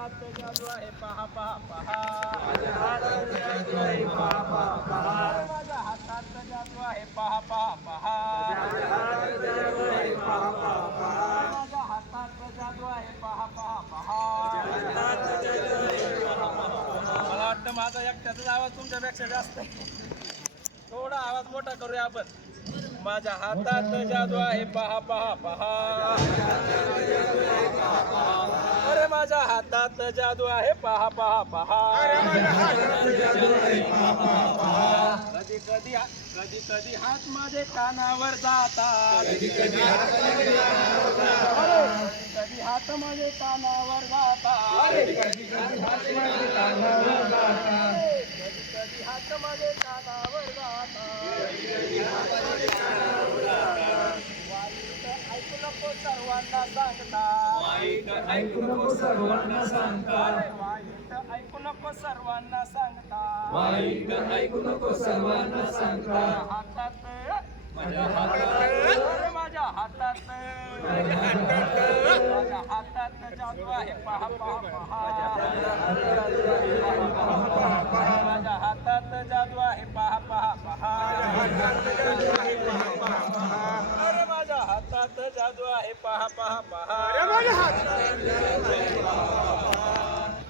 हातात जादू आहे पहा पहा पहा. माझ्या हातात जादू आहे पहा पहा पहा. माझ्या हातात जादू आहे पहा पहा पहा. माझ्या हातात जादू आहे पहा पहा पहा. माझ्या हातात जादू आहे पहा पहा पहा. मला वाटतं माझा एकट्याचाच आवाज तुमच्यापेक्षा जास्त आहे. थोडा आवाज मोठा करूया आपण. माझ्या हातात जादू आहे पहा पहा पहा. अरे माझ्या हातात जादू आहे पहा पहा पहा. कधी कधी कधी हात माझे कानावर जातात. कधी कधी हात माझे कानावर जातात. कधी कधी हात माझे कानावर जातात. ऐकू नको सर्वांना सांगता. वाईट ऐकू नको सर्वांना सांगता. वाईट ऐकू नको सर्वांना सांगता. वाईट ऐकू नको सर्वांना सांगता. हातात माझ्या हातात माझ्या हातात माझ्या हातात जादू आहे पहा पहा पहा. माझ्या हातात जादू आहे पहा पहा पहा. अरे माझ्या हातात जादू आहे पहा पहा पहा.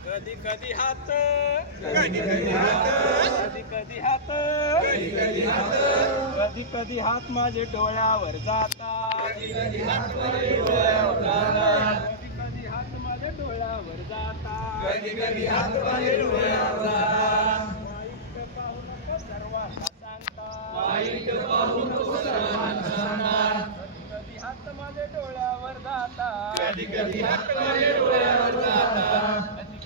कधी कधी हात कधी कधी हात कधी कधी हात कधी कधी हात माझे डोळ्यावर जातात. कधी कधी हात माझे डोळ्यावर जातात. कधी हात माझे डोळ्यावर जातात. कधी कधी हात माझे डोळ्यावर जातात. वाईट पाहू नको सर्वांना सांगता. कधी हात माझे डोळ्यावर जातात. कधी कधी हात माझे डोळ्यावर जातात.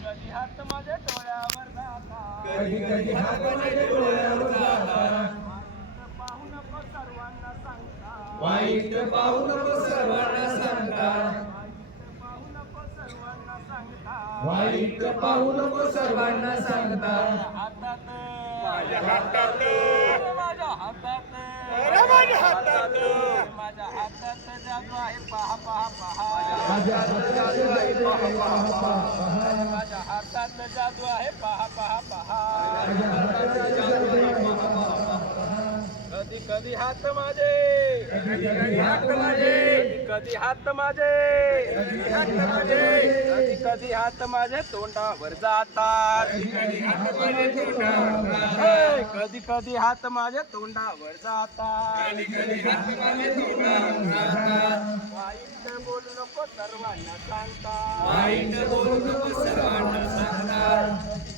कधी हात माझे डोळ्यावर जातात. कधी कधी हात माझे डोळ्यावर जातात. पाहू नको सर्वांना सांगता. वाईट पाहू नको सर्वांना सांगता. पाहू नको सर्वांना सांगता. वाईट पाहू नको सर्वांना सांगता. हातात माझ्या हातात माझ्या हातात माझ्या हातात माझ्या हातात जादू आहे पहा पहा पहा. माझ्या हातात जादू आहे पहा पहा पहा. माझ्या हातात जादू आहे पहा पहा पहा. कधी कधी हात माझे कधी कधी हात माझे कधी हात माझे कधी कधी हात माझे तोंडावर जातात. कधी कधी हात माझे तोंडावर जातात. वाईट बोलू नको सर्वांना सांगता. वाईट बोलू नको सर्वांना सांगता.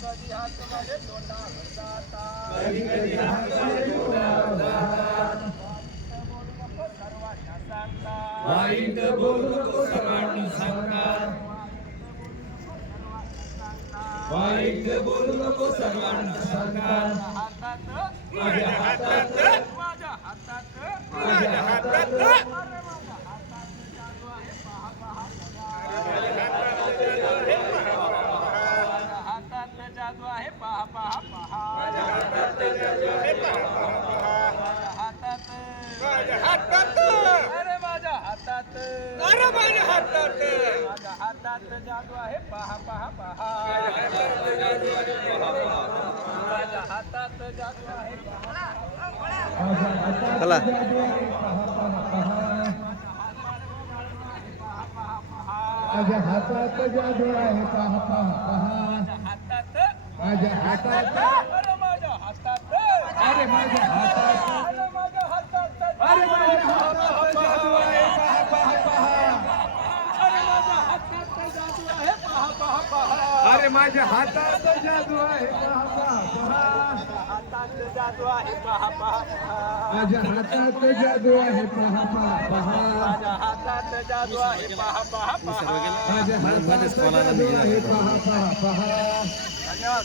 कधी हात माझे तोंडावर जातात. कधी कधी हात माझे तोंडावर जातात. वाईट बोलू नको सर्वांना सांगता. वाईट बोलू नको सर्वांना सांगता. माझ्या हातात माझ्या हातात माझ्या हातात हातात जादू आहे पहा पहा पहा. माझ्या हातात जादू आहे पहा पहा पहा. माझ्या हातात अरे माझ्या हातात अरे माझ्या हातात माझ्या हातात जादू आहे पहा पहा पहा. माझ्या हातात जादू आहे चला माझ्या हातात जादू आहे पहा पहा पहा. माझ्या हातात अरे माझ्या हातात अरे माझ्या हातात अरे माझ्या हातात अरे माझ्या हातात जादू आहे पहा पहा पहा. अरे माझ्या हातात जादू आहे पहा पहा पहा. हातात जादू आहे पहा पहा पहा. हातात जादू आहे पहा पहा पहा. माझ्या हातात जादू आहे पहा पहा पहा. माझ्या हातात जादू आहे पहा पहा पहा. माझ्या हातात जादू आहे पहा पहा पहा. धन्यवाद.